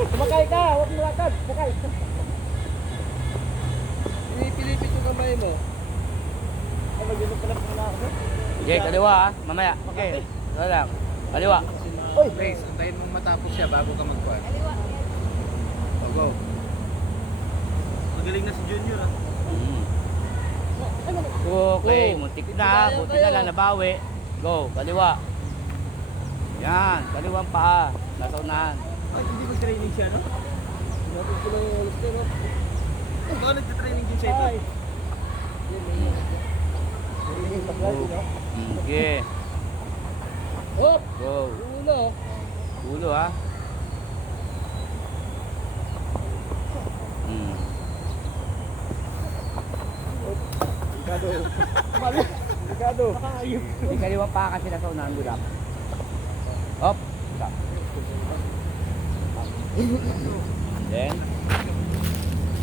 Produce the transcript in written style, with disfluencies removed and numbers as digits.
Sumakay ka, huwag mo lakad. Sumakay. Pinipilipit yung kamay mo. Ay, mag-inom pala muna ako. Okay, kaliwa ah. Mamaya. Okay. Wala lang. Kaliwa. Uy! Grace, antayin mong matapos siya bago ka magkuhan. O, go. Magaling na si Junior ah. Mm. Okay, muntik na. Buti na lang nabawi. Go, kaliwa. Yan, kaliwang paa. Nasa unahan. Ay, hindi ba training siya, no? Natin ko lang yung alas ko, no? Baka nagtitraining din siya ito. Ay! Yung taklay, no? Okay. Hop! Go. Ulo! Ulo ha. Mm. Delikado. Mali! Delikado. Ayun. Hindi kaliwang paa kasi nasa unahan. Good up. Hop. Stop. Then,